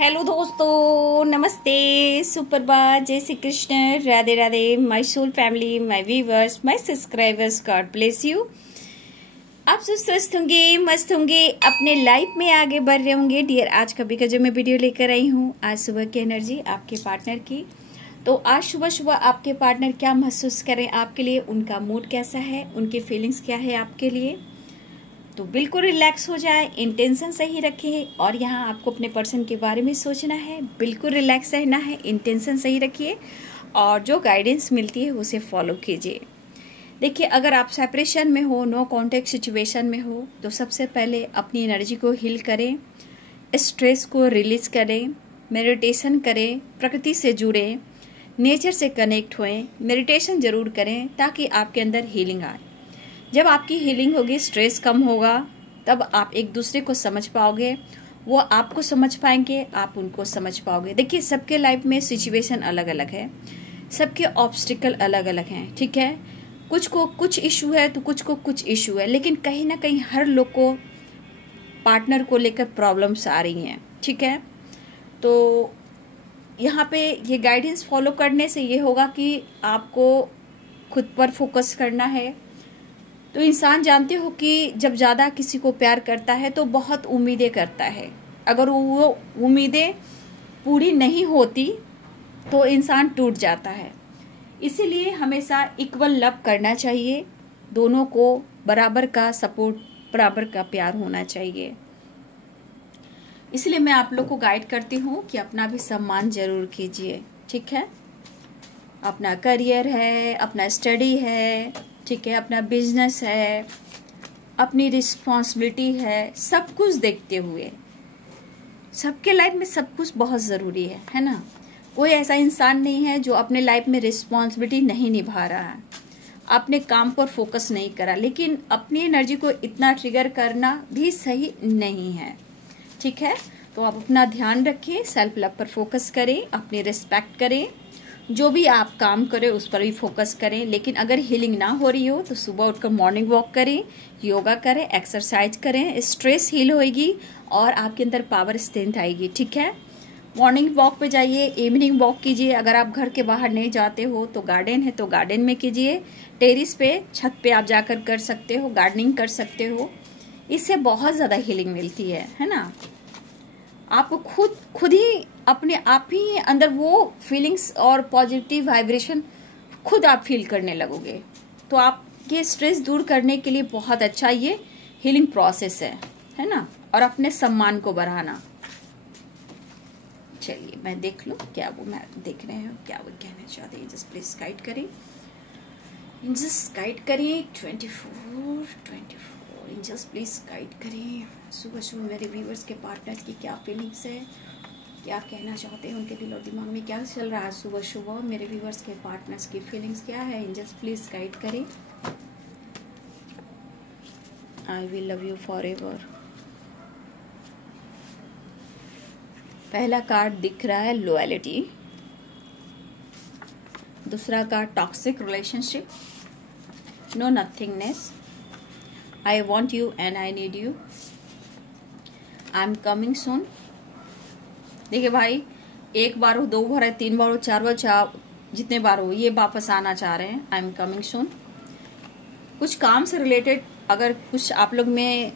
Hello दोस्तों, नमस्ते, सुप्रभात, जय Shri Krishna, Radhe Radhe, my soul family, my viewers, my subscribers, God bless you. आप सब स्वस्थ होंगे, मस्त होंगे, अपने लाइफ में आगे बढ़ रहे होंगे। डियर, आज कभी का जो मैं वीडियो लेकर आई हूँ, आज सुबह की एनर्जी आपके पार्टनर की। तो आज सुबह सुबह आपके पार्टनर क्या महसूस करें आपके लिए, उनका मूड कैसा है, उनकी फीलिंग्स क्या है आपके लिए। तो बिल्कुल रिलैक्स हो जाए, इंटेंशन सही रखें। और यहाँ आपको अपने पर्सन के बारे में सोचना है, बिल्कुल रिलैक्स रहना है, इंटेंशन सही रखिए और जो गाइडेंस मिलती है उसे फॉलो कीजिए। देखिए, अगर आप सेपरेशन में हो, नो कॉन्टेक्ट सिचुएशन में हो, तो सबसे पहले अपनी एनर्जी को हील करें, स्ट्रेस को रिलीज करें, मेडिटेशन करें, प्रकृति से जुड़ें, नेचर से कनेक्ट होएं। मेडिटेशन जरूर करें ताकि आपके अंदर हीलिंग आए। जब आपकी हीलिंग होगी, स्ट्रेस कम होगा, तब आप एक दूसरे को समझ पाओगे, वो आपको समझ पाएंगे, आप उनको समझ पाओगे। देखिए, सबके लाइफ में सिचुएशन अलग अलग है, सबके ऑब्स्टिकल अलग अलग हैं, ठीक है। कुछ को कुछ इशू है तो कुछ को कुछ इशू है, लेकिन कहीं ना कहीं हर लोग को पार्टनर को लेकर प्रॉब्लम्स आ रही हैं, ठीक है। तो यहाँ पे ये गाइडेंस फॉलो करने से ये होगा कि आपको खुद पर फोकस करना है। तो इंसान, जानते हो कि जब ज़्यादा किसी को प्यार करता है तो बहुत उम्मीदें करता है। अगर वो उम्मीदें पूरी नहीं होती तो इंसान टूट जाता है। इसीलिए हमेशा इक्वल लव करना चाहिए, दोनों को बराबर का सपोर्ट, बराबर का प्यार होना चाहिए। इसलिए मैं आप लोग को गाइड करती हूँ कि अपना भी सम्मान जरूर कीजिए, ठीक है। अपना करियर है, अपना स्टडी है, ठीक है, अपना बिजनेस है, अपनी रिस्पॉन्सिबिलिटी है, सब कुछ देखते हुए। सबके लाइफ में सब कुछ बहुत ज़रूरी है ना। कोई ऐसा इंसान नहीं है जो अपने लाइफ में रिस्पॉन्सिबिलिटी नहीं निभा रहा है, अपने काम पर फोकस नहीं करा। लेकिन अपनी एनर्जी को इतना ट्रिगर करना भी सही नहीं है, ठीक है। तो आप अपना ध्यान रखें, सेल्फ लव पर फोकस करें, अपनी रिस्पेक्ट करें, जो भी आप काम करें उस पर भी फोकस करें। लेकिन अगर हीलिंग ना हो रही हो तो सुबह उठकर मॉर्निंग वॉक करें, योगा करें, एक्सरसाइज करें, स्ट्रेस हील होएगी और आपके अंदर पावर स्ट्रेंथ आएगी, ठीक है। मॉर्निंग वॉक पे जाइए, इवनिंग वॉक कीजिए। अगर आप घर के बाहर नहीं जाते हो तो गार्डन है तो गार्डन में कीजिए, टेरिस पे, छत पे आप जाकर कर सकते हो, गार्डनिंग कर सकते हो। इससे बहुत ज़्यादा हीलिंग मिलती है ना। आपको खुद ही अपने आप ही अंदर वो फीलिंग्स और पॉजिटिव वाइब्रेशन खुद आप फील करने लगोगे। तो आपके स्ट्रेस दूर करने के लिए बहुत अच्छा ये हीलिंग प्रोसेस है ना। और अपने सम्मान को बढ़ाना। चलिए मैं देख लूँ क्या वो मैं देख रहे हैं, क्या वो कहना चाहते हैं। जस्ट प्लीज गाइड करें, जस्ट गाइड करें। 24 इंजल्स प्लीज गाइड करें। सुबह सुबह मेरे व्यूवर्स के पार्टनर्स की क्या फीलिंग्स है, क्या कहना चाहते हैं, उनके दिल और दिमाग में क्या चल रहा है सुबह सुबह। मेरे व्यूवर्स के पार्टनर्स की फीलिंग्स क्या है, एंजल्स प्लीज गाइड करें। I will love you forever. पहला कार्ड दिख रहा है लॉयल्टी, दूसरा card toxic relationship, no nothingness, I want you and I need you, I am coming soon. देखिए भाई, एक बार हो, दो बार है, तीन बार हो, चार बार, जितने बार हो, ये वापस आना चाह रहे हैं। आई एम कमिंग सून। कुछ काम से रिलेटेड अगर कुछ आप लोग में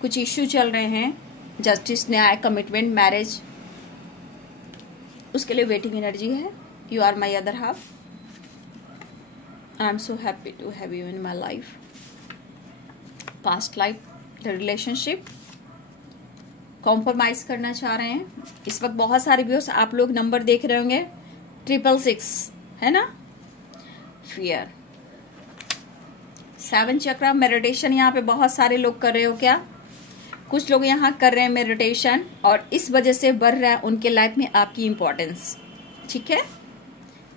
कुछ इश्यू चल रहे हैं, जस्टिस, न्याय, कमिटमेंट, मैरिज, उसके लिए वेटिंग एनर्जी है। You are my other half, I am so happy to have you in my life. Past life relationship, compromise करना चाह रहे हैं। इस वक्त बहुत सारे व्यूअर्स आप लोग नंबर देख रहे होंगे, 666 है ना। फियर, 7 चक्रा, मेडिटेशन यहाँ पे बहुत सारे लोग कर रहे हो क्या, कुछ लोग यहाँ कर रहे हैं मेडिटेशन और इस वजह से बढ़ रहा है उनके लाइफ में आपकी इंपॉर्टेंस, ठीक है।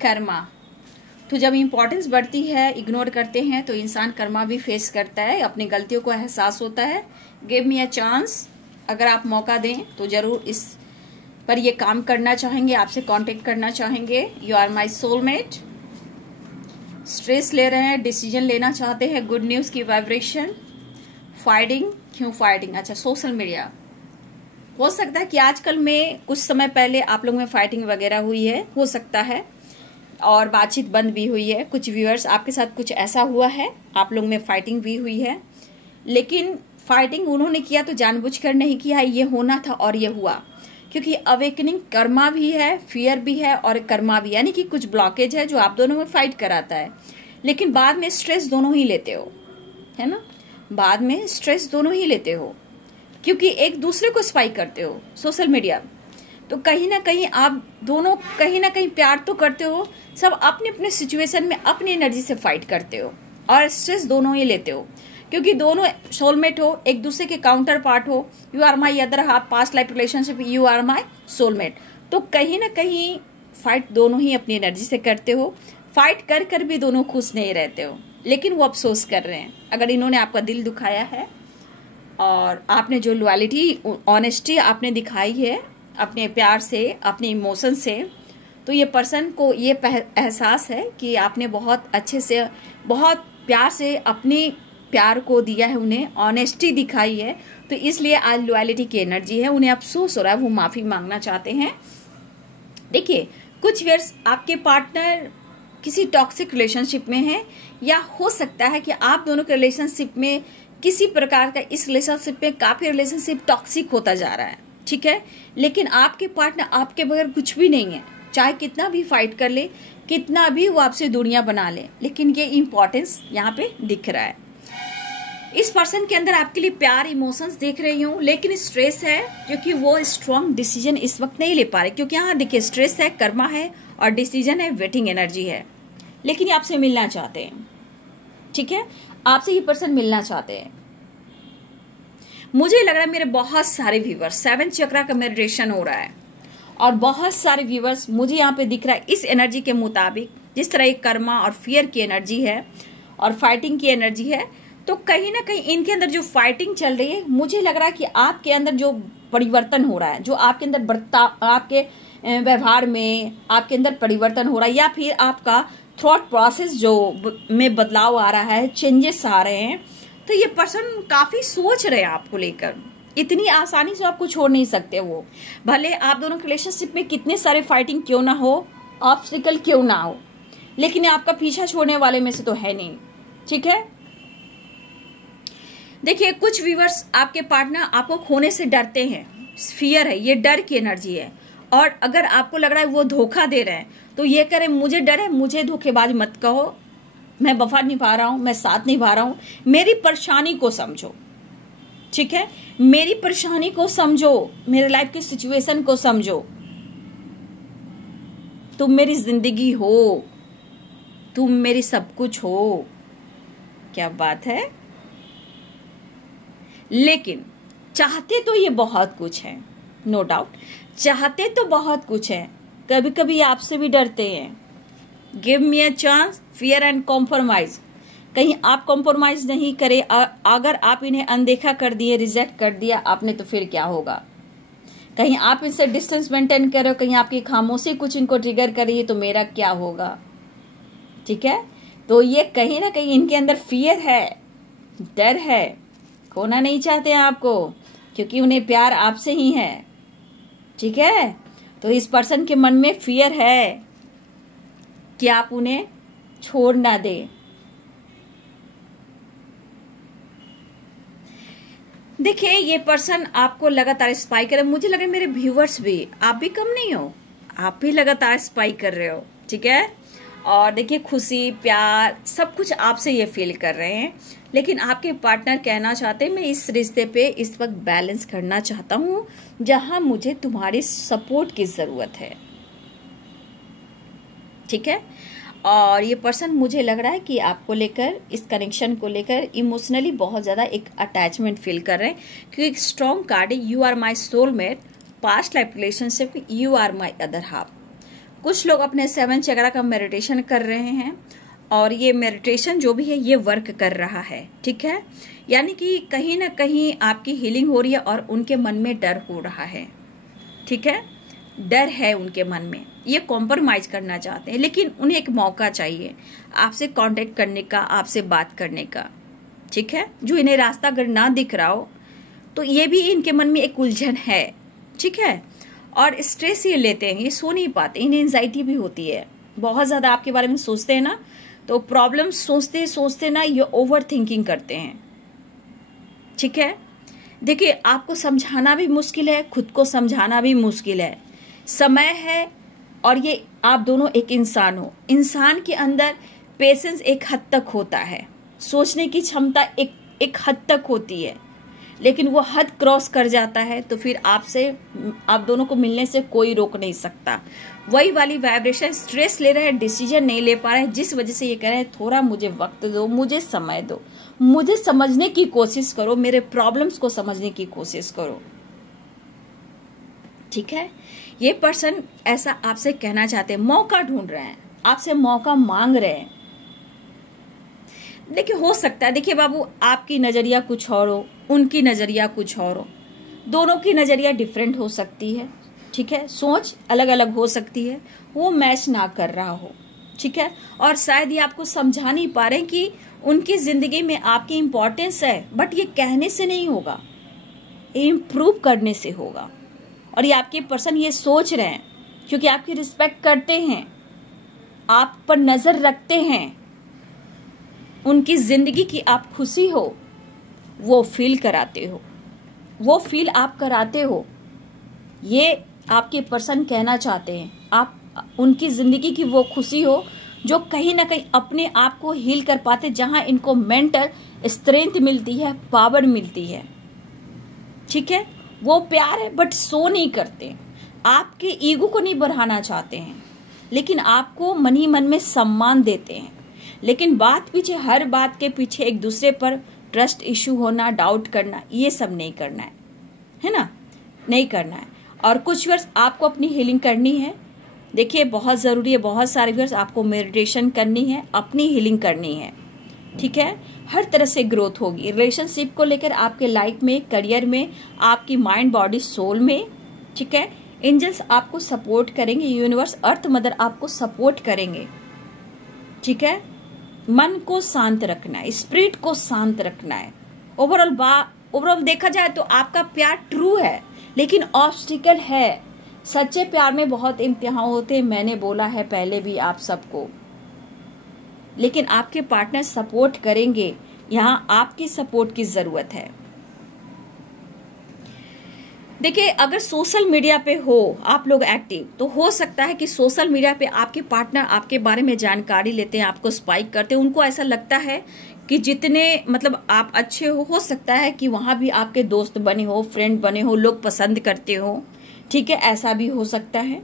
कर्मा, तो जब इंपॉर्टेंस बढ़ती है, इग्नोर करते हैं तो इंसान कर्मा भी फेस करता है, अपनी गलतियों को एहसास होता है। गिव मी अ चांस, अगर आप मौका दें तो जरूर इस पर ये काम करना चाहेंगे, आपसे कांटेक्ट करना चाहेंगे। You are my soulmate. Stress ले रहे हैं, डिसीजन लेना चाहते हैं, गुड न्यूज की वाइब्रेशन। फाइटिंग, क्यों फाइटिंग, अच्छा सोशल मीडिया, हो सकता है कि आजकल में कुछ समय पहले आप लोगों में फाइटिंग वगैरह हुई है, हो सकता है, और बातचीत बंद भी हुई है। कुछ व्यूअर्स आपके साथ कुछ ऐसा हुआ है, आप लोगों में फाइटिंग भी हुई है, लेकिन फाइटिंग उन्होंने किया तो जानबूझकर नहीं किया, ये होना था और ये हुआ। क्योंकि अवेकनिंग कर्मा भी है, फियर भी है और कर्मा भी, यानी कि कुछ ब्लॉकेज है जो आप दोनों में फाइट कराता है, लेकिन बाद में स्ट्रेस दोनों ही लेते हो, है ना। बाद में स्ट्रेस दोनों ही लेते हो क्योंकि एक दूसरे को स्पाई करते हो सोशल मीडिया। तो कहीं ना कहीं आप दोनों कहीं ना कहीं प्यार तो करते हो, सब अपने अपने सिचुएशन में अपनी एनर्जी से फाइट करते हो और स्ट्रेस दोनों ही लेते हो, क्योंकि दोनों सोलमेट हो, एक दूसरे के काउंटर पार्ट हो। You are my other half, past life relationship, you are my soulmate. तो कहीं ना कहीं फाइट दोनों ही अपनी एनर्जी से करते हो। फाइट कर कर भी दोनों खुश नहीं रहते हो, लेकिन वो अफसोस कर रहे हैं। अगर इन्होंने आपका दिल दुखाया है और आपने जो लॉयल्टी, ऑनेस्टी आपने दिखाई है अपने प्यार से, अपने इमोशन से, तो ये पर्सन को ये एहसास है कि आपने बहुत अच्छे से, बहुत प्यार से अपनी प्यार को दिया है, उन्हें ऑनेस्टी दिखाई है। तो इसलिए आज लॉयल्टी की एनर्जी है, उन्हें अफसोस हो रहा है, वो माफी मांगना चाहते हैं। देखिए, कुछ वर्ष आपके पार्टनर किसी टॉक्सिक रिलेशनशिप में है, या हो सकता है कि आप दोनों के रिलेशनशिप में किसी प्रकार का, इस रिलेशनशिप में काफी रिलेशनशिप टॉक्सिक होता जा रहा है, ठीक है। लेकिन आपके पार्टनर आपके बगैर कुछ भी नहीं है, चाहे कितना भी फाइट कर ले, कितना भी वो आपसे दूरियां बना ले, लेकिन ये इंपॉर्टेंस यहाँ पे दिख रहा है। इस पर्सन के अंदर आपके लिए प्यार, इमोशंस देख रही हूँ, लेकिन स्ट्रेस है क्योंकि वो स्ट्रॉन्ग डिसीजन इस वक्त नहीं ले पा रहे। क्योंकि यहाँ देखिए, स्ट्रेस है, कर्मा है और डिसीजन है, वेटिंग एनर्जी है। लेकिन ये आपसे मिलना चाहते हैं, ठीक है, आपसे ये पर्सन मिलना चाहते हैं। मुझे लग रहा है मेरे बहुत सारे व्यूवर्स, 7 चक्रा का मेडिटेशन हो रहा है और बहुत सारे व्यूवर्स मुझे यहाँ पे दिख रहा है इस एनर्जी के मुताबिक, जिस तरह एक कर्मा और फियर की एनर्जी है और फाइटिंग की एनर्जी है। तो कहीं ना कहीं इनके अंदर जो फाइटिंग चल रही है, मुझे लग रहा है कि आपके अंदर जो परिवर्तन हो रहा है, जो आपके अंदर बर्ताव, आपके व्यवहार में आपके अंदर परिवर्तन हो रहा है, या फिर आपका थॉट प्रोसेस जो में बदलाव आ रहा है, चेंजेस आ रहे हैं। तो ये पर्सन काफी सोच रहे हैं आपको लेकर, इतनी आसानी से आपको छोड़ नहीं सकते वो। भले आप दोनों रिलेशनशिप में कितने सारे फाइटिंग क्यों ना हो, ऑब्स्टिकल क्यों ना हो, लेकिन आपका पीछा छोड़ने वाले में से तो है नहीं, ठीक है। देखिए, कुछ व्यूअर्स आपके पार्टनर आपको खोने से डरते हैं, फियर है, ये डर की एनर्जी है। और अगर आपको लग रहा है वो धोखा दे रहे हैं, तो ये करें, मुझे डर है, मुझे धोखेबाज मत कहो, मैं वफा निभा रहा हूं, मैं साथ निभा रहा हूं, मेरी परेशानी को समझो, ठीक है, मेरी परेशानी को समझो, मेरे लाइफ की सिचुएशन को समझो। तुम मेरी जिंदगी हो, तुम मेरी सब कुछ हो। क्या बात है। लेकिन चाहते तो ये बहुत कुछ है, नो डाउट, चाहते तो बहुत कुछ है, कभी कभी आपसे भी डरते हैं। Give me a chance, fear and compromise. कहीं आप कॉम्प्रोमाइज नहीं करे, अगर आप इन्हें अनदेखा कर दिए, रिजेक्ट कर दिया आपने, तो फिर क्या होगा। कहीं आप इनसे डिस्टेंस मेंटेन करो, कहीं आपकी खामोशी कुछ इनको ट्रिगर करिए, तो मेरा क्या होगा, ठीक है। तो ये कहीं ना कहीं इनके अंदर फियर है, डर है, खोना नहीं चाहते हैं आपको, क्योंकि उन्हें प्यार आपसे ही है, ठीक है। तो इस पर्सन के मन में फियर है कि आप उन्हें छोड़ ना दे। देखिए, ये पर्सन आपको लगातार स्पाई कर रहे हैं। मुझे लगे मेरे व्यूवर्स भी, आप भी कम नहीं हो, आप भी लगातार स्पाई कर रहे हो, ठीक है। और देखिए, खुशी, प्यार, सब कुछ आपसे ये फील कर रहे हैं। लेकिन आपके पार्टनर कहना चाहते हैं, मैं इस रिश्ते पे इस वक्त बैलेंस करना चाहता हूं, जहां मुझे तुम्हारी सपोर्ट की जरूरत है, ठीक है। और ये पर्सन, मुझे लग रहा है कि आपको लेकर, इस कनेक्शन को लेकर इमोशनली बहुत ज्यादा एक अटैचमेंट फील कर रहे हैं, क्योंकि एक स्ट्रॉन्ग कार्ड है, you are my soulmate, past life relationship, you are my other half. कुछ लोग अपने 7 चक्रा का मेडिटेशन कर रहे हैं और ये मेडिटेशन जो भी है ये वर्क कर रहा है, ठीक है। यानी कि कहीं ना कहीं आपकी हीलिंग हो रही है और उनके मन में डर हो रहा है, ठीक है, डर है उनके मन में, ये कॉम्प्रोमाइज करना चाहते हैं, लेकिन उन्हें एक मौका चाहिए आपसे कांटेक्ट करने का, आपसे बात करने का, ठीक है। जो इन्हें रास्ता अगर ना दिख रहा हो, तो ये भी इनके मन में एक उलझन है ठीक है। और स्ट्रेस ये लेते हैं, ये सो नहीं पाते, इन्हें एंजाइटी भी होती है, बहुत ज्यादा आपके बारे में सोचते हैं ना, तो प्रॉब्लम सोचते सोचते ना ये ओवर थिंकिंग करते हैं। ठीक है, देखिए आपको समझाना भी मुश्किल है, खुद को समझाना भी मुश्किल है, समय है, और ये आप दोनों एक इंसान हो, इंसान के अंदर पेशेंस एक हद तक होता है, सोचने की क्षमता एक हद तक होती है, लेकिन वो हद क्रॉस कर जाता है तो फिर आप दोनों को मिलने से कोई रोक नहीं सकता। वही वाली वाइब्रेशन, स्ट्रेस ले रहे हैं, डिसीजन नहीं ले पा रहे हैं, जिस वजह से ये कह रहे हैं थोड़ा मुझे वक्त दो, मुझे समय दो, मुझे समझने की कोशिश करो, मेरे प्रॉब्लम्स को समझने की कोशिश करो। ठीक है, ये पर्सन ऐसा आपसे कहना चाहते हैं, मौका ढूंढ रहे हैं, आपसे मौका मांग रहे हैं। देखिए हो सकता है, देखिए बाबू, आपकी नजरिया कुछ और हो, उनकी नजरिया कुछ और हो, दोनों की नजरिया डिफरेंट हो सकती है। ठीक है, सोच अलग अलग हो सकती है, वो मैच ना कर रहा हो। ठीक है, और शायद ये आपको समझा नहीं पा रहे कि उनकी जिंदगी में आपकी इंपॉर्टेंस है, बट ये कहने से नहीं होगा, ये इम्प्रूव करने से होगा। और ये आपके पर्सन ये सोच रहे हैं क्योंकि आपकी रिस्पेक्ट करते हैं, आप पर नजर रखते हैं, उनकी जिंदगी की आप खुशी हो वो फील कराते हो, वो फील आप कराते हो, ये आपके पर्सन कहना चाहते हैं। आप उनकी जिंदगी की वो खुशी हो जो कहीं ना कहीं अपने आप को हील कर पाते, जहां इनको मेंटल स्ट्रेंथ मिलती है, पावर मिलती है। ठीक है, वो प्यार है बट सो नहीं करते, आपके ईगो को नहीं बढ़ाना चाहते हैं, लेकिन आपको मन ही मन में सम्मान देते हैं। लेकिन हर बात के पीछे एक दूसरे पर ट्रस्ट इश्यू होना, डाउट करना, ये सब नहीं करना है ना, नहीं करना है। और कुछ वर्ष आपको अपनी हीलिंग करनी है, देखिए बहुत जरूरी है, बहुत सारे वर्ष आपको मेडिटेशन करनी है, अपनी हीलिंग करनी है। ठीक है, हर तरह से ग्रोथ होगी रिलेशनशिप को लेकर, आपके लाइफ में, करियर में, आपकी माइंड, बॉडी, सोल में। ठीक है, एंजल्स आपको सपोर्ट करेंगे, यूनिवर्स, अर्थ मदर आपको सपोर्ट करेंगे। ठीक है, मन को शांत रखना है, स्पिरिट को शांत रखना है। ओवरऑल देखा जाए तो आपका प्यार ट्रू है, लेकिन ऑब्स्टिकल है। सच्चे प्यार में बहुत इम्तिहान होते हैं, मैंने बोला है पहले भी आप सबको, लेकिन आपके पार्टनर सपोर्ट करेंगे, यहाँ आपकी सपोर्ट की जरूरत है। देखिए अगर सोशल मीडिया पे हो आप लोग एक्टिव, तो हो सकता है कि सोशल मीडिया पे आपके पार्टनर आपके बारे में जानकारी लेते हैं, आपको स्पाइक करते हैं, उनको ऐसा लगता है कि जितने मतलब आप अच्छे हो सकता है कि वहां भी आपके दोस्त बने हो, फ्रेंड बने हो, लोग पसंद करते हो। ठीक है, ऐसा भी हो सकता है।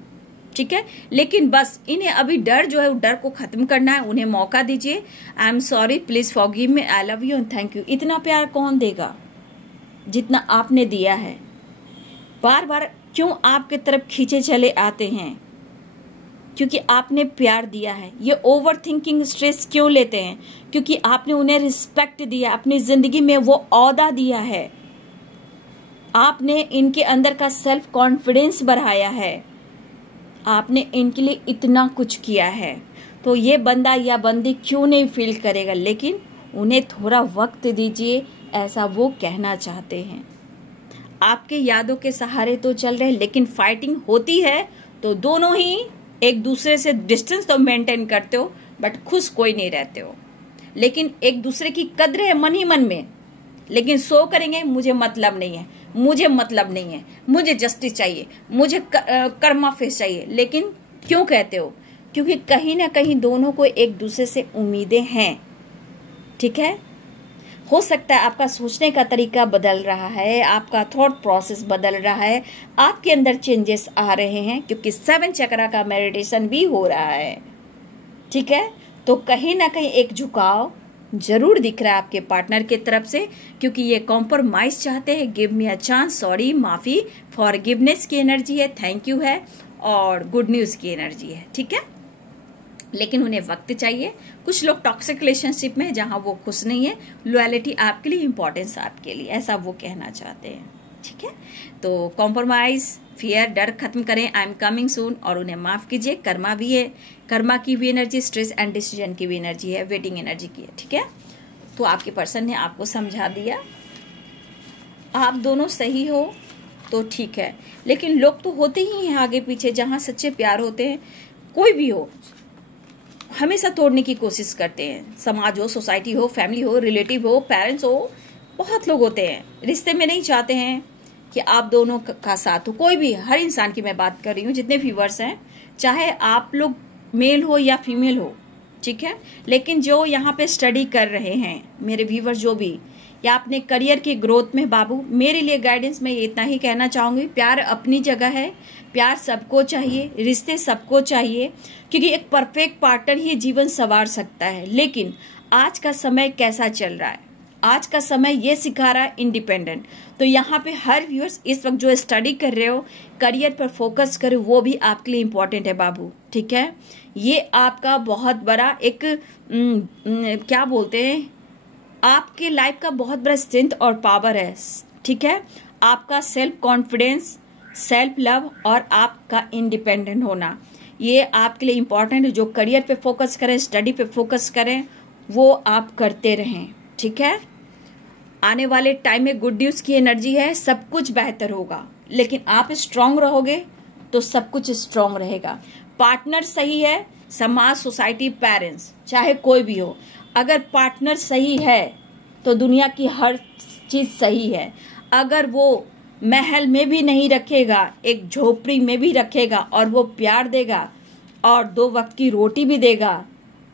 ठीक है, लेकिन बस इन्हें अभी डर जो है वो डर को खत्म करना है, उन्हें मौका दीजिए। I am sorry, please forgive me, I love you and thank you. इतना प्यार कौन देगा जितना आपने दिया है? बार बार क्यों आपके तरफ खींचे चले आते हैं? क्योंकि आपने प्यार दिया है। ये ओवर थिंकिंग स्ट्रेस क्यों लेते हैं? क्योंकि आपने उन्हें रिस्पेक्ट दिया, अपनी जिंदगी में वो औहदा दिया है, आपने इनके अंदर का सेल्फ कॉन्फिडेंस बढ़ाया है, आपने इनके लिए इतना कुछ किया है। तो ये बंदा या बंदी क्यों नहीं फील करेगा? लेकिन उन्हें थोड़ा वक्त दीजिए, ऐसा वो कहना चाहते हैं। आपके यादों के सहारे तो चल रहे, लेकिन फाइटिंग होती है तो दोनों ही एक दूसरे से डिस्टेंस तो मेंटेन करते हो, बट खुश कोई नहीं रहते हो। लेकिन एक दूसरे की कद्र है मन ही मन में, लेकिन सो करेंगे मुझे मतलब नहीं है, मुझे मतलब नहीं है, मुझे जस्टिस चाहिए, मुझे कर्मा फेस चाहिए। लेकिन क्यों कहते हो? क्योंकि कहीं ना कहीं दोनों को एक दूसरे से उम्मीदें हैं। ठीक है, हो सकता है आपका सोचने का तरीका बदल रहा है, आपका थॉट प्रोसेस बदल रहा है, आपके अंदर चेंजेस आ रहे हैं, क्योंकि 7 चक्रा का मेडिटेशन भी हो रहा है। ठीक है, तो कहीं ना कहीं एक झुकाव जरूर दिख रहा है आपके पार्टनर की तरफ से, क्योंकि ये कॉम्प्रोमाइज चाहते हैं। Give me a chance, sorry, माफी, फॉरगिवनेस की एनर्जी है, थैंक यू है, और गुड न्यूज की एनर्जी है। ठीक है, लेकिन उन्हें वक्त चाहिए। कुछ लोग टॉक्सिक रिलेशनशिप में हैं जहां वो खुश नहीं है, लॉयलिटी आपके लिए, इंपॉर्टेंस आपके लिए, ऐसा वो कहना चाहते हैं। ठीक है, तो कॉम्प्रोमाइज, फियर, डर खत्म करें, आई एम कमिंग सून, और उन्हें माफ कीजिए। कर्मा भी है, कर्मा की भी एनर्जी, स्ट्रेस एंड डिसीजन की भी एनर्जी है, वेटिंग एनर्जी की है। ठीक है, तो आपके पर्सन ने आपको समझा दिया, आप दोनों सही हो तो ठीक है, लेकिन लोग तो होते ही हैं आगे पीछे, जहाँ सच्चे प्यार होते हैं, कोई भी हो, हमेशा तोड़ने की कोशिश करते हैं। समाज हो, सोसाइटी हो, फैमिली हो, रिलेटिव हो, पेरेंट्स हो, बहुत लोग होते हैं रिश्ते में नहीं चाहते हैं कि आप दोनों का साथ हो। कोई भी, हर इंसान की मैं बात कर रही हूँ, जितने व्यूवर्स हैं, चाहे आप लोग मेल हो या फीमेल हो, ठीक है। लेकिन जो यहाँ पे स्टडी कर रहे हैं मेरे व्यूवर्स, जो भी, या अपने करियर की ग्रोथ में, बाबू मेरे लिए गाइडेंस मैं इतना ही कहना चाहूंगी, प्यार अपनी जगह है, प्यार सबको चाहिए, रिश्ते सबको चाहिए, क्योंकि एक परफेक्ट पार्टनर ही जीवन संवार सकता है। लेकिन आज का समय कैसा चल रहा है, आज का समय ये सिखा रहा है इंडिपेंडेंट। तो यहाँ पे हर व्यूअर्स इस वक्त जो स्टडी कर रहे हो, करियर पर फोकस करो, वो भी आपके लिए इम्पोर्टेंट है बाबू, ठीक है। ये आपका बहुत बड़ा एक क्या बोलते हैं, आपके लाइफ का बहुत बड़ा स्ट्रेंथ और पावर है, ठीक है। आपका सेल्फ कॉन्फिडेंस, सेल्फ लव और आपका इंडिपेंडेंट होना, ये आपके लिए इम्पोर्टेंट है। जो करियर पे फोकस करें, स्टडी पे फोकस करें, वो आप करते रहें, ठीक है। आने वाले टाइम में गुड न्यूज की एनर्जी है, सब कुछ बेहतर होगा, लेकिन आप स्ट्रांग रहोगे तो सब कुछ स्ट्रांग रहेगा। पार्टनर सही है, समाज, सोसाइटी, पेरेंट्स, चाहे कोई भी हो, अगर पार्टनर सही है तो दुनिया की हर चीज सही है। अगर वो महल में भी नहीं रखेगा, एक झोपड़ी में भी रखेगा और वो प्यार देगा और 2 वक्त की रोटी भी देगा,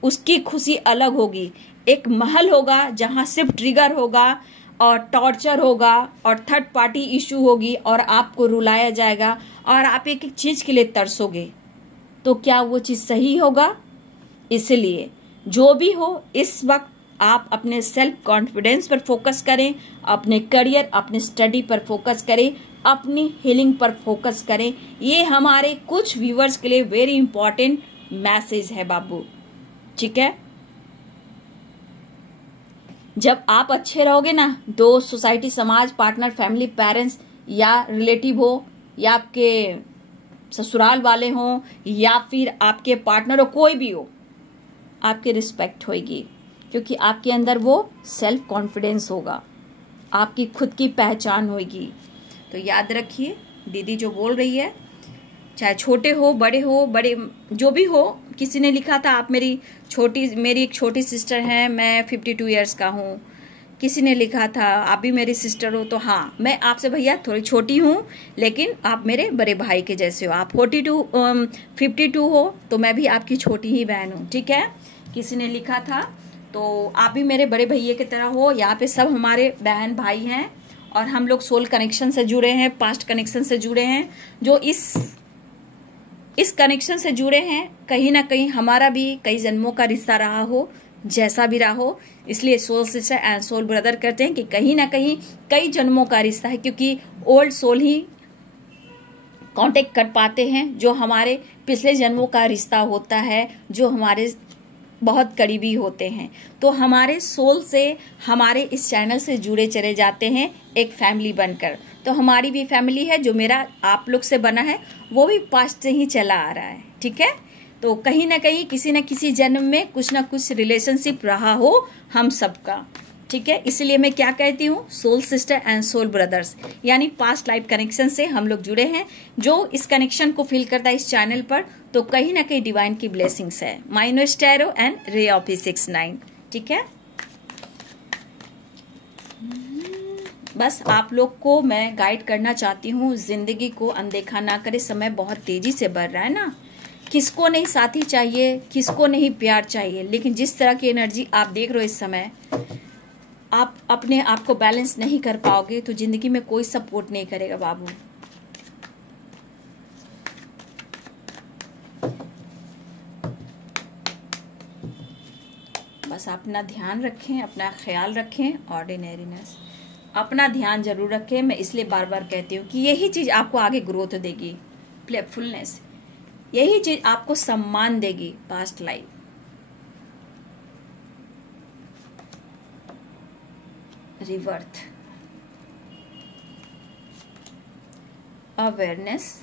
उसकी खुशी अलग होगी। एक महल होगा जहां सिर्फ ट्रिगर होगा और टॉर्चर होगा और थर्ड पार्टी इशू होगी और आपको रुलाया जाएगा और आप एक एक चीज के लिए तरसोगे, तो क्या वो चीज सही होगा? इसलिए जो भी हो, इस वक्त आप अपने सेल्फ कॉन्फिडेंस पर फोकस करें, अपने करियर, अपने स्टडी पर फोकस करें, अपनी हीलिंग पर फोकस करें। ये हमारे कुछ व्यूअर्स के लिए वेरी इंपॉर्टेंट मैसेज है बाबू, ठीक है। जब आप अच्छे रहोगे ना, दोस्त, सोसाइटी, समाज, पार्टनर, फैमिली, पेरेंट्स या रिलेटिव हो या आपके ससुराल वाले हों या फिर आपके पार्टनर हो, कोई भी हो, आपकी रिस्पेक्ट होगी, क्योंकि आपके अंदर वो सेल्फ कॉन्फिडेंस होगा, आपकी खुद की पहचान होगी। तो याद रखिए, दीदी जो बोल रही है, चाहे छोटे हो, बड़े जो भी हो। किसी ने लिखा था आप मेरी एक छोटी सिस्टर हैं, मैं 52 इयर्स का हूँ। किसी ने लिखा था आप भी मेरी सिस्टर हो, तो हाँ, मैं आपसे भैया थोड़ी छोटी हूँ, लेकिन आप मेरे बड़े भाई के जैसे हो। आप 52 हो तो मैं भी आपकी छोटी ही बहन हूँ, ठीक है। किसी ने लिखा था, तो आप भी मेरे बड़े भैया की तरह हो। यहाँ पे सब हमारे बहन भाई हैं और हम लोग सोल कनेक्शन से जुड़े हैं, पास्ट कनेक्शन से जुड़े हैं। जो इस कनेक्शन से जुड़े हैं, कहीं ना कहीं हमारा भी कई जन्मों का रिश्ता रहा हो, जैसा भी रहा हो। इसलिए soul sister and soul brother कहते हैं कि कहीं ना कहीं कई जन्मों का रिश्ता है, क्योंकि ओल्ड सोल ही कांटेक्ट कर पाते हैं, जो हमारे पिछले जन्मों का रिश्ता होता है, जो हमारे बहुत करीबी होते हैं। तो हमारे सोल से, हमारे इस चैनल से जुड़े चले जाते हैं एक फैमिली बनकर। तो हमारी भी फैमिली है, जो मेरा आप लोग से बना है, वो भी पास्ट से ही चला आ रहा है, ठीक है। तो कहीं ना कहीं किसी न किसी जन्म में कुछ ना कुछ रिलेशनशिप रहा हो हम सबका, ठीक है। इसलिए मैं क्या कहती हूँ, soul sister and soul brothers, यानी पास्ट लाइफ कनेक्शन से हम लोग जुड़े हैं। जो इस कनेक्शन को फील करता है इस चैनल पर, तो कहीं ना कहीं डिवाइन की ब्लेसिंग्स है। Minus tarot and ray of 69, ठीक है। बस आप लोग को मैं गाइड करना चाहती हूँ, जिंदगी को अनदेखा ना करे। समय बहुत तेजी से बढ़ रहा है ना, किसको नहीं साथी चाहिए, किसको नहीं प्यार चाहिए, लेकिन जिस तरह की एनर्जी आप देख रहे हो इस समय, आप अपने आप को बैलेंस नहीं कर पाओगे तो जिंदगी में कोई सपोर्ट नहीं करेगा बाबू। बस अपना ध्यान रखें, अपना ख्याल रखें, ऑर्डिनरीनेस, अपना ध्यान जरूर रखें। मैं इसलिए बार बार कहती हूँ कि यही चीज आपको आगे ग्रोथ देगी, प्लेफुलनेस, यही चीज आपको सम्मान देगी पास्ट लाइफ। रिवर्थ, अवेयरनेस,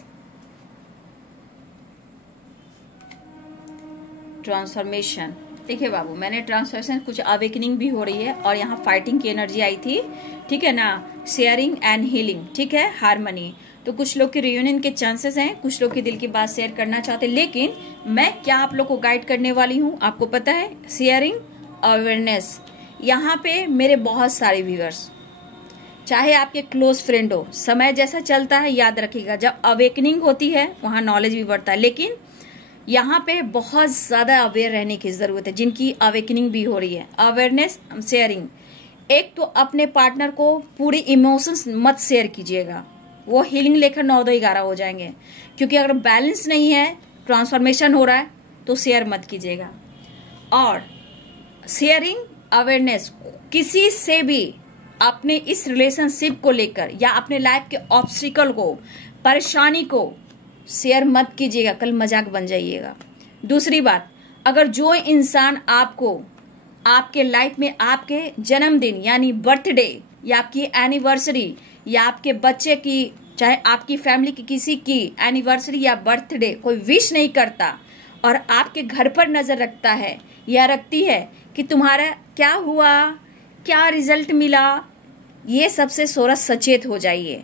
ट्रांसफॉर्मेशन, देखिए बाबू, मैंने ट्रांसफॉर्मेशन, कुछ अवेकनिंग भी हो रही है और यहाँ फाइटिंग की एनर्जी आई थी, ठीक है ना, शेयरिंग एंड हीलिंग, ठीक है, हार्मनी। तो कुछ लोग के रियूनियन के चांसेस हैं, कुछ लोग के दिल की बात शेयर करना चाहते हैं, लेकिन मैं क्या आप लोग को गाइड करने वाली हूँ आपको पता है, शेयरिंग अवेयरनेस। यहाँ पे मेरे बहुत सारे व्यूअर्स, चाहे आपके क्लोज फ्रेंड हो, समय जैसा चलता है याद रखिएगा, जब अवेकनिंग होती है वहाँ नॉलेज भी बढ़ता है, लेकिन यहाँ पे बहुत ज़्यादा अवेयर रहने की ज़रूरत है, जिनकी अवेकनिंग भी हो रही है। Awareness, sharing. एक तो अपने पार्टनर को पूरी इमोशंस मत शेयर कीजिएगा, वो हीलिंग लेकर 9-2-11 हो जाएंगे, क्योंकि अगर बैलेंस नहीं है, ट्रांसफॉर्मेशन हो रहा है, तो शेयर मत कीजिएगा। और शेयरिंग अवेयरनेस, किसी से भी अपने इस रिलेशनशिप को लेकर या अपने लाइफ के ऑब्स्टिकल को, परेशानी को शेयर मत कीजिएगा, कल मजाक बन जाइएगा। दूसरी बात, अगर जो इंसान आपको आपके लाइफ में आपके जन्मदिन यानी बर्थडे या आपकी एनिवर्सरी या आपके बच्चे की, चाहे आपकी फैमिली की किसी की एनिवर्सरी या बर्थडे कोई विश नहीं करता और आपके घर पर नजर रखता है या रखती है कि तुम्हारा क्या हुआ, क्या रिजल्ट मिला, ये सबसे थोड़ा सचेत हो जाइए,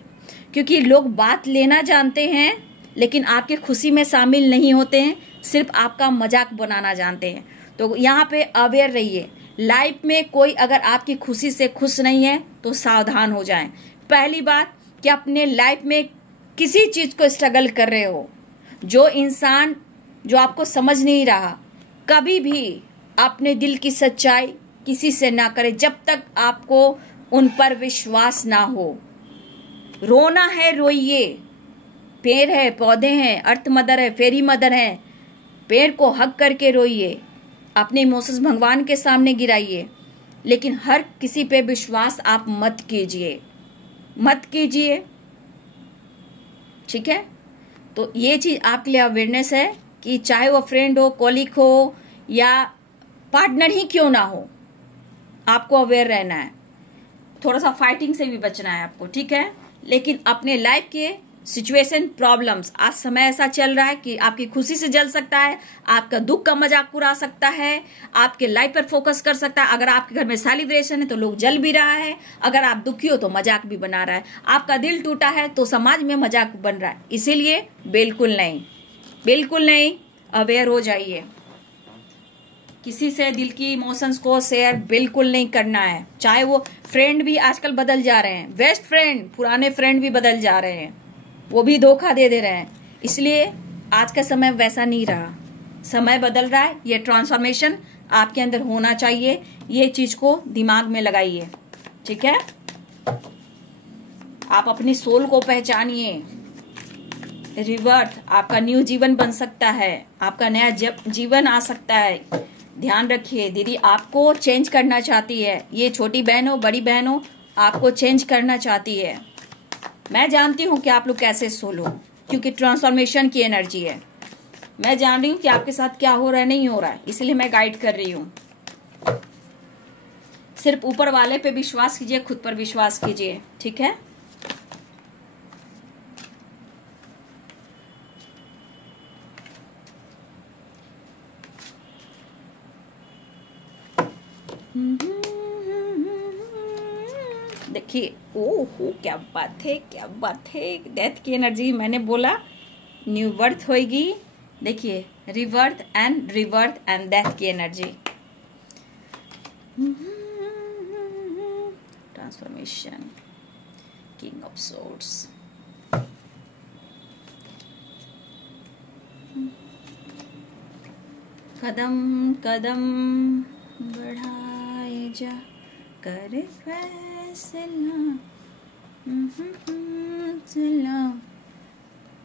क्योंकि लोग बात लेना जानते हैं लेकिन आपके खुशी में शामिल नहीं होते हैं, सिर्फ आपका मजाक बनाना जानते हैं। तो यहाँ पे अवेयर रहिए, लाइफ में कोई अगर आपकी खुशी से खुश नहीं है तो सावधान हो जाएं। पहली बात कि अपने लाइफ में किसी चीज को स्ट्रगल कर रहे हो, जो इंसान जो आपको समझ नहीं रहा, कभी भी अपने दिल की सच्चाई किसी से ना करे जब तक आपको उन पर विश्वास ना हो। रोना है रोइए, पेड़ है, पौधे हैं, अर्थ मदर है, फेरी मदर है, पेड़ को हक करके रोइए, अपने इमोशंस भगवान के सामने गिराइए, लेकिन हर किसी पे विश्वास आप मत कीजिए, मत कीजिए, ठीक है। तो ये चीज आपके लिए अवेयरनेस है कि चाहे वो फ्रेंड हो, कॉलीग हो या पार्टनर ही क्यों ना हो, आपको अवेयर रहना है। थोड़ा सा फाइटिंग से भी बचना है आपको, ठीक है, लेकिन अपने लाइफ के सिचुएशन, प्रॉब्लम्स, आज समय ऐसा चल रहा है कि आपकी खुशी से जल सकता है, आपका दुख का मजाक उड़ा सकता है, आपके लाइफ पर फोकस कर सकता है। अगर आपके घर में सेलिब्रेशन है तो लोग जल भी रहा है, अगर आप दुखी हो तो मजाक भी बना रहा है, आपका दिल टूटा है तो समाज में मजाक बन रहा है। इसीलिए बिल्कुल नहीं, बिल्कुल नहीं, अवेयर हो जाइए। किसी से दिल की इमोशंस को शेयर बिल्कुल नहीं करना है, चाहे वो फ्रेंड भी आजकल बदल जा रहे हैं, बेस्ट फ्रेंड, पुराने फ्रेंड भी बदल जा रहे हैं, वो भी धोखा दे रहे हैं। इसलिए आज का समय वैसा नहीं रहा, समय बदल रहा है, ये ट्रांसफॉर्मेशन आपके अंदर होना चाहिए, ये चीज को दिमाग में लगाइए, ठीक है। आप अपनी सोल को पहचानिए, रिवर्थ, आपका न्यू जीवन बन सकता है, आपका नया जीवन आ सकता है। ध्यान रखिए, दीदी आपको चेंज करना चाहती है, ये छोटी बहन हो, बड़ी बहन हो, आपको चेंज करना चाहती है। मैं जानती हूँ कि आप लोग कैसे सोलो, क्योंकि ट्रांसफॉर्मेशन की एनर्जी है। मैं जान रही हूँ कि आपके साथ क्या हो रहा है, नहीं हो रहा है, इसलिए मैं गाइड कर रही हूँ। सिर्फ ऊपर वाले पे विश्वास कीजिए, खुद पर विश्वास कीजिए, ठीक है। देखिए, ओहो क्या बात है, क्या बात है, डेथ की एनर्जी, मैंने बोला न्यू बर्थ होगी। देखिए, रिवर्थ एंड डेथ की energy, transformation, king of swords. कदम कदम बढ़ाए जा, कर फैसला, चला,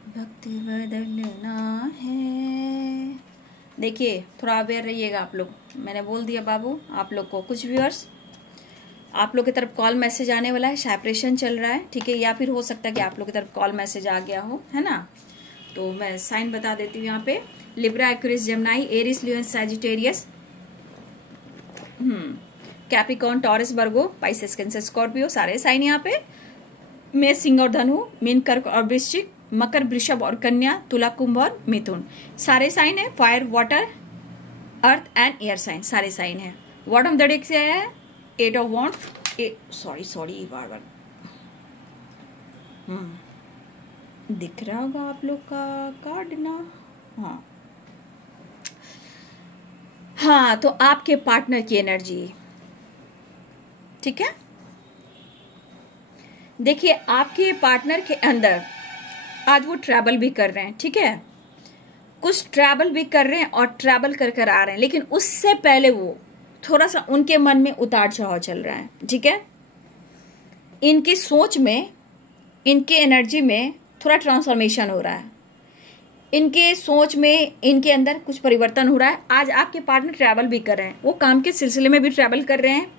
भक्ति बदलना है। देखिए, थोड़ा अवेयर रहिएगा आप लोग, मैंने बोल दिया बाबू आप लोग को। कुछ व्यूअर्स, आप लोग की तरफ कॉल मैसेज आने वाला है, सेपरेशन चल रहा है, ठीक है, या फिर हो सकता है कि आप लोग की तरफ कॉल मैसेज आ गया हो, है ना। तो मैं साइन बता देती हूँ यहाँ पे, लिब्रा, एक्वेरियस, जेमिनी, एरिस, लियो, सैजिटेरियस, कैप्रिकॉर्न, टॉरस, वर्गो, पाइसेस, कैंसर, स्कॉर्पियो, सारे साइन यहाँ पे। मेष, सिंह और धनु, मीन, कर्क और वृश्चिक, मकर, वृषभ और कन्या, तुला, कुंभ और मिथुन, सारे साइन है। Fire, water, earth and air sign, सारे साइन है। बॉटम ऑफ द डेक से है 8 ऑफ वॉन्ड, सॉरी बार बार दिख रहा होगा आप लोग का कार्ड ना। हाँ तो आपके पार्टनर की एनर्जी, ठीक है। देखिए आपके पार्टनर के अंदर आज वो ट्रैवल भी कर रहे हैं, ठीक है, कुछ ट्रैवल भी कर रहे हैं और ट्रैवल कर कर आ रहे हैं, लेकिन उससे पहले वो थोड़ा सा उनके मन में उतार चढ़ाव चल रहा है, ठीक है। इनकी सोच में, इनके एनर्जी में थोड़ा ट्रांसफॉर्मेशन हो रहा है, इनके सोच में, इनके अंदर कुछ परिवर्तन हो रहा है। आज आपके पार्टनर ट्रैवल भी कर रहे हैं, वो काम के सिलसिले में भी ट्रैवल कर रहे हैं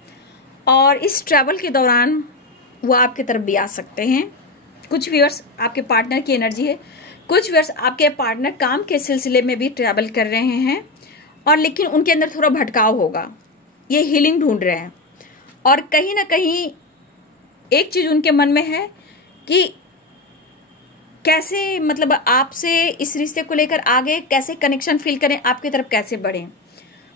और इस ट्रैवल के दौरान वो आपके तरफ भी आ सकते हैं। कुछ व्यूअर्स आपके पार्टनर की एनर्जी है, कुछ व्यूअर्स आपके पार्टनर काम के सिलसिले में भी ट्रैवल कर रहे हैं और लेकिन उनके अंदर थोड़ा भटकाव होगा, ये हीलिंग ढूंढ रहे हैं और कहीं ना कहीं एक चीज उनके मन में है कि कैसे मतलब आपसे इस रिश्ते को लेकर आगे कैसे कनेक्शन फील करें, आपकी तरफ कैसे बढ़ें।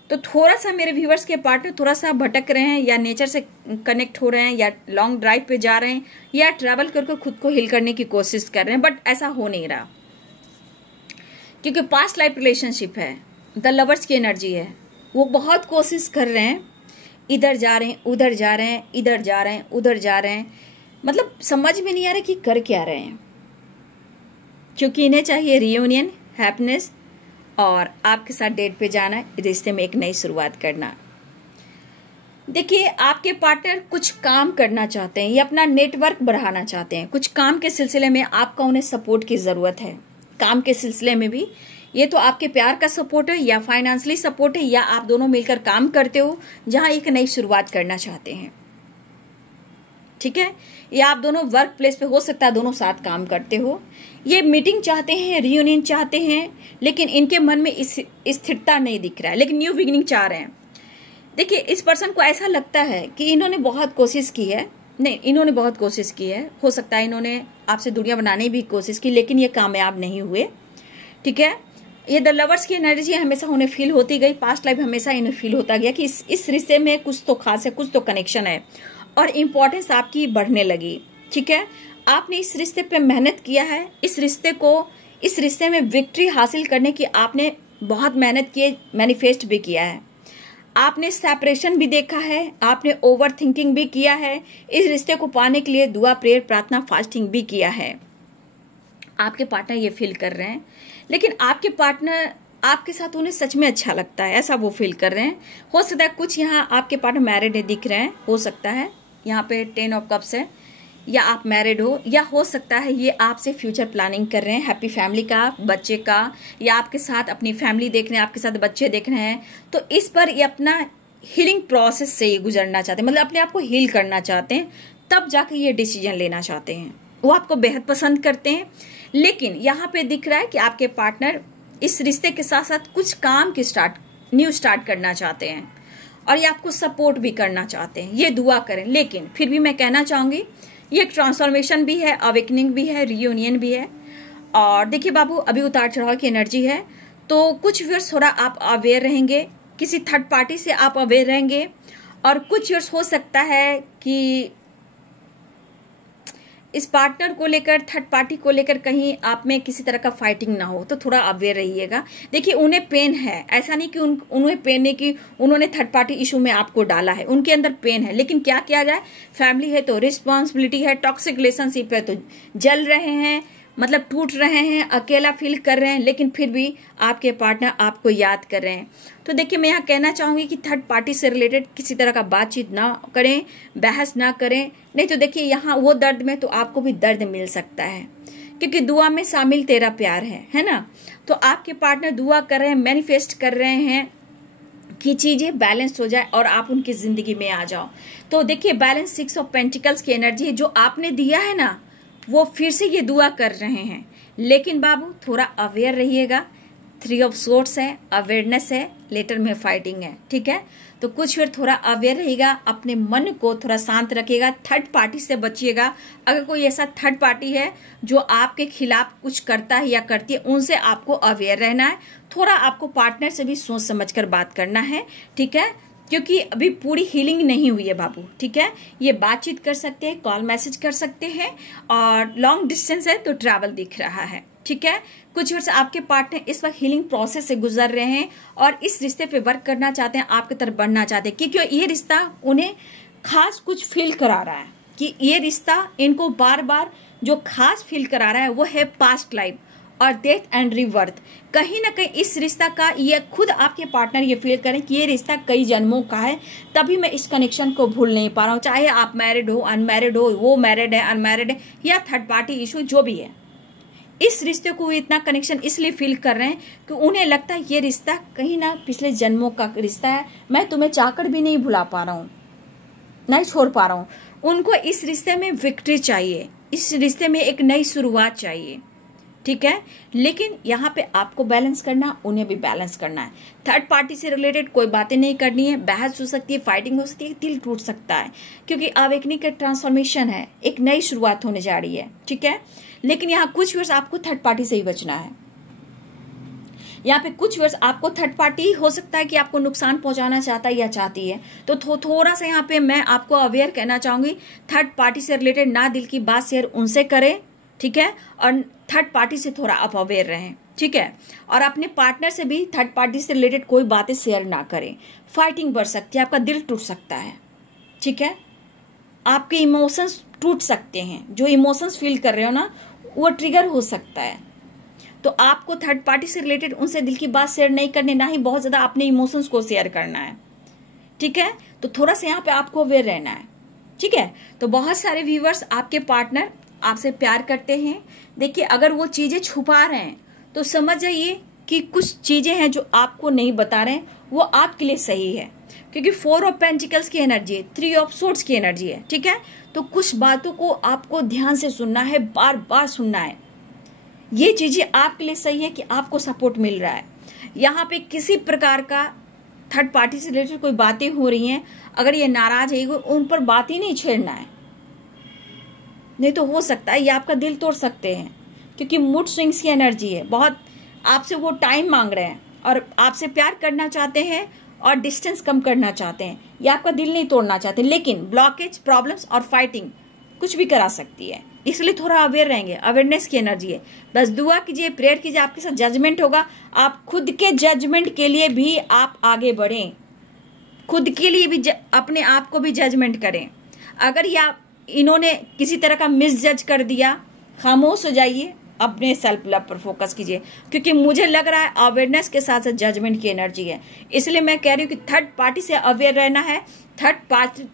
तो थोड़ा सा मेरे व्यूवर्स के पार्टनर थोड़ा सा भटक रहे हैं, या नेचर से कनेक्ट हो रहे हैं, या लॉन्ग ड्राइव पे जा रहे हैं, या ट्रैवल करके खुद को हील करने की कोशिश कर रहे हैं, बट ऐसा हो नहीं रहा क्योंकि पास्ट लाइफ रिलेशनशिप है, द लवर्स की एनर्जी है। वो बहुत कोशिश कर रहे हैं, इधर जा रहे हैं, उधर जा रहे हैं, इधर जा रहे हैं, उधर जा रहे हैं, मतलब समझ में नहीं आ रहा कि कर क्या रहे हैं, क्योंकि इन्हें चाहिए रियूनियन, हैप्पीनेस और आपके साथ डेट पे जाना, रिश्ते में एक नई शुरुआत करना। देखिए आपके पार्टनर कुछ काम करना चाहते हैं, ये अपना नेटवर्क बढ़ाना चाहते हैं, कुछ काम के सिलसिले में आपका उन्हें सपोर्ट की जरूरत है। काम के सिलसिले में भी ये तो आपके प्यार का सपोर्ट है, या फाइनेंशियली सपोर्ट है, या आप दोनों मिलकर काम करते हो जहां एक नई शुरुआत करना चाहते हैं, ठीक है। या आप दोनों वर्क प्लेस पे हो सकता है दोनों साथ काम करते हो, ये मीटिंग चाहते हैं, रियूनियन चाहते हैं, लेकिन इनके मन में इस स्थिरता नहीं दिख रहा है, लेकिन न्यू बिगिनिंग चाह रहे हैं। देखिए इस पर्सन को ऐसा लगता है कि इन्होंने बहुत कोशिश की है, नहीं इन्होंने बहुत कोशिश की है, हो सकता है इन्होंने आपसे दूरियां बनाने की कोशिश की, लेकिन ये कामयाब नहीं हुए, ठीक है। ये द लवर्स की एनर्जी हमेशा उन्हें फील होती गई, पास्ट लाइफ हमेशा इन्हें फील होता गया कि इस रिश्ते में कुछ तो खास है, कुछ तो कनेक्शन है और इम्पोर्टेंस आपकी बढ़ने लगी, ठीक है। आपने इस रिश्ते पे मेहनत किया है, इस रिश्ते में विक्ट्री हासिल करने की आपने बहुत मेहनत की है, मैनिफेस्ट भी किया है, आपने सेपरेशन भी देखा है, आपने ओवर थिंकिंग भी किया है, इस रिश्ते को पाने के लिए दुआ, प्रेयर, प्रार्थना, फास्टिंग भी किया है। आपके पार्टनर ये फील कर रहे हैं, लेकिन आपके पार्टनर आपके साथ उन्हें सच में अच्छा लगता है, ऐसा वो फील कर रहे हैं। हो सकता है कुछ यहाँ आपके पार्टनर मैरिड है दिख रहे हैं, हो सकता है यहाँ पे 10 ऑफ कप्स है, या आप मैरिड हो, या हो सकता है ये आपसे फ्यूचर प्लानिंग कर रहे हैं, हैप्पी फैमिली का, बच्चे का, या आपके साथ अपनी फैमिली देख रहे हैं, आपके साथ बच्चे देख रहे हैं। तो इस पर ये अपना हीलिंग प्रोसेस से ये गुजरना चाहते हैं, मतलब अपने आप को हील करना चाहते हैं, तब जाकर ये डिसीजन लेना चाहते हैं। वो आपको बेहद पसंद करते हैं, लेकिन यहाँ पे दिख रहा है कि आपके पार्टनर इस रिश्ते के साथ साथ कुछ काम की न्यू स्टार्ट करना चाहते हैं और ये आपको सपोर्ट भी करना चाहते हैं, ये दुआ करें। लेकिन फिर भी मैं कहना चाहूंगी ये एक ट्रांसफॉर्मेशन भी है, अवेकनिंग भी है, रियूनियन भी है। और देखिए बाबू अभी उतार चढ़ाव की एनर्जी है, तो कुछ व्यूअर्स थोड़ा आप अवेयर रहेंगे, किसी थर्ड पार्टी से आप अवेयर रहेंगे, और कुछ व्यूअर्स हो सकता है कि इस पार्टनर को लेकर, थर्ड पार्टी को लेकर कहीं आप में किसी तरह का फाइटिंग ना हो, तो थोड़ा अवेयर रहिएगा। देखिए उन्हें पेन है, ऐसा नहीं कि उन्हें पेन नहीं कि उन्होंने थर्ड पार्टी इशू में आपको डाला है, उनके अंदर पेन है, लेकिन क्या किया जाए, फैमिली है तो रिस्पॉन्सिबिलिटी है, टॉक्सिक रिलेशनशिप है तो जल रहे हैं, मतलब टूट रहे हैं, अकेला फील कर रहे हैं, लेकिन फिर भी आपके पार्टनर आपको याद कर रहे हैं। तो देखिए मैं यहाँ कहना चाहूंगी कि थर्ड पार्टी से रिलेटेड किसी तरह का बातचीत ना करें, बहस ना करें, नहीं तो देखिए यहाँ वो दर्द में तो आपको भी दर्द मिल सकता है, क्योंकि दुआ में शामिल तेरा प्यार है ना। तो आपके पार्टनर दुआ कर रहे हैं, मैनिफेस्ट कर रहे हैं कि चीजें बैलेंस हो जाए और आप उनकी जिंदगी में आ जाओ। तो देखिए बैलेंस 6 ऑफ पेंटिकल्स की एनर्जी है, जो आपने दिया है ना वो फिर से ये दुआ कर रहे हैं, लेकिन बाबू थोड़ा अवेयर रहिएगा, 3 ऑफ सोर्ड्स है, अवेयरनेस है, लेटर में फाइटिंग है। ठीक है, तो कुछ फिर थोड़ा अवेयर रहेगा, अपने मन को थोड़ा शांत रखिएगा, थर्ड पार्टी से बचिएगा। अगर कोई ऐसा थर्ड पार्टी है जो आपके खिलाफ कुछ करता है या करती है, उनसे आपको अवेयर रहना है। थोड़ा आपको पार्टनर से भी सोच समझकर बात करना है। ठीक है, क्योंकि अभी पूरी हीलिंग नहीं हुई है बाबू। ठीक है, ये बातचीत कर सकते हैं, कॉल मैसेज कर सकते हैं, और लॉन्ग डिस्टेंस है तो ट्रैवल दिख रहा है। ठीक है, कुछ वर्ष आपके पार्टनर इस वक्त हीलिंग प्रोसेस से गुजर रहे हैं और इस रिश्ते पे वर्क करना चाहते हैं, आपकी तरफ बढ़ना चाहते हैं, क्योंकि ये रिश्ता उन्हें खास कुछ फील करा रहा है कि ये रिश्ता इनको बार बार जो खास फील करा रहा है वो है पास्ट लाइफ और डेथ एंड रिवर्थ। कहीं ना कहीं इस रिश्ता का ये खुद आपके पार्टनर ये फील करें कि ये रिश्ता कई जन्मों का है, तभी मैं इस कनेक्शन को भूल नहीं पा रहा हूँ। चाहे आप मैरिड हो, अनमैरिड हो, वो मैरिड है, अनमैरिड है, या थर्ड पार्टी इशू जो भी है, इस रिश्ते को इतना कनेक्शन इसलिए फील कर रहे हैं कि उन्हें लगता है ये रिश्ता कहीं ना पिछले जन्मों का रिश्ता है, मैं तुम्हें चाहकर भी नहीं भुला पा रहा हूँ, नहीं छोड़ पा रहा हूँ। उनको इस रिश्ते में विक्ट्री चाहिए, इस रिश्ते में एक नई शुरुआत चाहिए। ठीक है, लेकिन यहाँ पे आपको बैलेंस करना, उन्हें भी बैलेंस करना है। थर्ड पार्टी से रिलेटेड कोई बातें नहीं करनी है, बहस हो सकती है, फाइटिंग हो सकती है, दिल टूट सकता है, क्योंकि अवेकनिंग का ट्रांसफॉर्मेशन है, एक नई शुरुआत होने जा रही है। ठीक है, लेकिन यहाँ कुछ वर्ष आपको थर्ड पार्टी से ही बचना है। यहाँ पे कुछ वर्ष आपको थर्ड पार्टी हो सकता है कि आपको नुकसान पहुंचाना चाहता है या चाहती है, तो थोड़ा सा यहाँ पे मैं आपको अवेयर कहना चाहूंगी, थर्ड पार्टी से रिलेटेड ना दिल की बात शेयर उनसे करें। ठीक है, और थर्ड पार्टी से थोड़ा आप अवेयर रहें। ठीक है, और अपने पार्टनर से भी थर्ड पार्टी से रिलेटेड कोई बातें शेयर ना करें, फाइटिंग बढ़ सकती है, आपका दिल टूट सकता है। ठीक है, आपके इमोशंस टूट सकते हैं, जो इमोशंस फील कर रहे हो ना वो ट्रिगर हो सकता है। तो आपको थर्ड पार्टी से रिलेटेड उनसे दिल की बात शेयर नहीं करनी, ना ही बहुत ज्यादा अपने इमोशंस को शेयर करना है। ठीक है, तो थोड़ा सा यहाँ पे आपको अवेयर रहना है। ठीक है, तो बहुत सारे व्यूअर्स आपके पार्टनर आपसे प्यार करते हैं। देखिए, अगर वो चीजें छुपा रहे हैं तो समझ जाइए कि कुछ चीजें हैं जो आपको नहीं बता रहे हैं, वो आपके लिए सही है, क्योंकि 4 ऑफ पेंटिकल्स की एनर्जी है, 3 ऑफ सोर्ड्स की एनर्जी है। ठीक है, तो कुछ बातों को आपको ध्यान से सुनना है, बार बार सुनना है। ये चीजें आपके लिए सही है कि आपको सपोर्ट मिल रहा है। यहाँ पे किसी प्रकार का थर्ड पार्टी से रिलेटेड कोई बातें हो रही हैं, अगर ये नाराज है, उन पर बात ही नहीं छेड़ना है, नहीं तो हो सकता है ये आपका दिल तोड़ सकते हैं, क्योंकि मूड स्विंग्स की एनर्जी है। बहुत आपसे वो टाइम मांग रहे हैं और आपसे प्यार करना चाहते हैं और डिस्टेंस कम करना चाहते हैं, ये आपका दिल नहीं तोड़ना चाहते, लेकिन ब्लॉकेज, प्रॉब्लम्स और फाइटिंग कुछ भी करा सकती है, इसलिए थोड़ा अवेयर रहेंगे। अवेयरनेस की एनर्जी है, बस दुआ कीजिए, प्रेयर कीजिए, आपके साथ जजमेंट होगा, आप खुद के जजमेंट के लिए भी आप आगे बढ़ें, खुद के लिए भी अपने आप को भी जजमेंट करें। अगर ये इन्होंने किसी तरह का मिस जज कर दिया, खामोश हो जाइए, अपने सेल्फ लव पर फोकस कीजिए, क्योंकि मुझे लग रहा है अवेयरनेस के साथ साथ जजमेंट की एनर्जी है। इसलिए मैं कह रही हूँ कि थर्ड पार्टी से अवेयर रहना है, थर्ड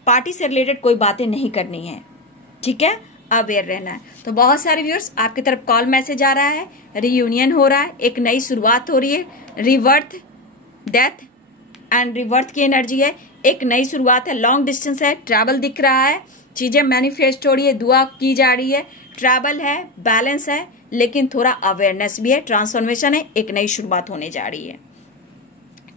पार्टी से रिलेटेड कोई बातें नहीं करनी है। ठीक है, अवेयर रहना है। तो बहुत सारे व्यूअर्स आपकी तरफ कॉल मैसेज आ रहा है, रियूनियन हो रहा है, एक नई शुरुआत हो रही है, रिवर्थ, डेथ एंड रिवर्थ की एनर्जी है, एक नई शुरुआत है, लॉन्ग डिस्टेंस है, ट्रैवल दिख रहा है, चीजें मैनिफेस्ट हो रही है, दुआ की जा रही है, ट्रैवल है, बैलेंस है, लेकिन थोड़ा अवेयरनेस भी है, ट्रांसफॉर्मेशन है, एक नई शुरुआत होने जा रही है।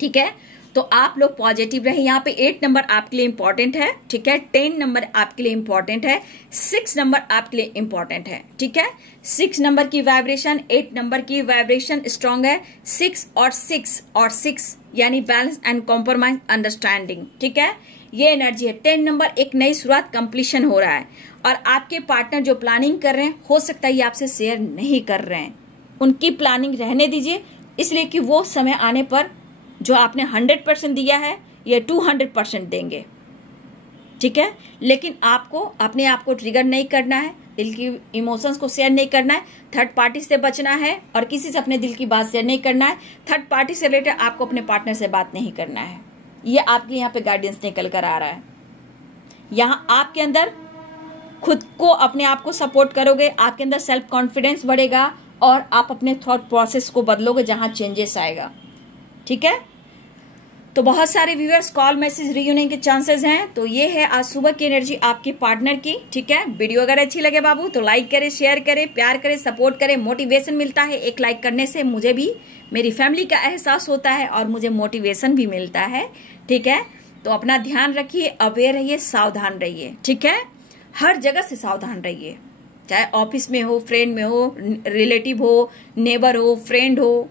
ठीक है, तो आप लोग पॉजिटिव रहे। यहाँ पे 8 नंबर आपके लिए इंपॉर्टेंट है। ठीक है, 10 नंबर आपके लिए इंपॉर्टेंट है, 6 नंबर आपके लिए इंपॉर्टेंट है। ठीक है, 6 नंबर की वाइब्रेशन, 8 नंबर की वाइब्रेशन स्ट्रांग है, 6 और 6 यानी बैलेंस एंड कॉम्प्रोमाइज अंडरस्टैंडिंग। ठीक है, ये एनर्जी है। 10 नंबर एक नई शुरुआत, कंप्लीशन हो रहा है, और आपके पार्टनर जो प्लानिंग कर रहे हैं, हो सकता है ये आपसे शेयर नहीं कर रहे हैं, उनकी प्लानिंग रहने दीजिए, इसलिए कि वो समय आने पर जो आपने 100% दिया है ये 200% देंगे। ठीक है, लेकिन आपको अपने आप को ट्रिगर नहीं करना है, दिल की इमोशंस को शेयर नहीं करना है, थर्ड पार्टी से बचना है, और किसी से अपने दिल की बात शेयर नहीं करना है। थर्ड पार्टी से रिलेटेड आपको अपने पार्टनर से बात नहीं करना है, ये आपके यहाँ पे गाइडेंस निकल कर आ रहा है। यहाँ आपके अंदर खुद को, अपने आप को सपोर्ट करोगे, आपके अंदर सेल्फ कॉन्फिडेंस बढ़ेगा, और आप अपने थॉट प्रोसेस को बदलोगे, जहां चेंजेस आएगा। ठीक है, तो बहुत सारे व्यूअर्स कॉल मैसेज रियूनियन के चांसेस हैं। तो ये है आज सुबह की एनर्जी आपकी पार्टनर की। ठीक है, वीडियो अगर अच्छी लगे बाबू तो लाइक करें, शेयर करें, प्यार करें, सपोर्ट करें। मोटिवेशन मिलता है एक लाइक करने से, मुझे भी मेरी फैमिली का एहसास होता है और मुझे मोटिवेशन भी मिलता है। ठीक है, तो अपना ध्यान रखिए, अवेयर रहिए, सावधान रहिए। ठीक है, हर जगह से सावधान रहिए, चाहे ऑफिस में हो, फ्रेंड में हो, रिलेटिव हो, नेबर हो, फ्रेंड हो,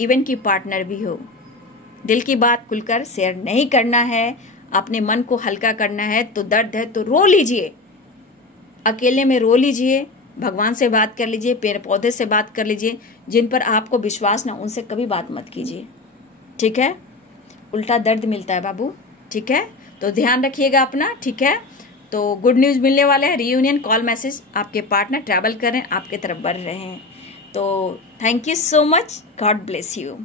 इवन की पार्टनर भी हो। दिल की बात खुलकर शेयर नहीं करना है, अपने मन को हल्का करना है। तो दर्द है तो रो लीजिए, अकेले में रो लीजिए, भगवान से बात कर लीजिए, पेड़ पौधे से बात कर लीजिए। जिन पर आपको विश्वास ना, उनसे कभी बात मत कीजिए। ठीक है, उल्टा दर्द मिलता है बाबू। ठीक है, तो ध्यान रखिएगा अपना। ठीक है, तो गुड न्यूज मिलने वाले हैं, रियूनियन कॉल मैसेज। आपके पार्टनर ट्रैवल कर रहे हैं, आपके तरफ बढ़ रहे हैं। तो thank you so much, God bless you.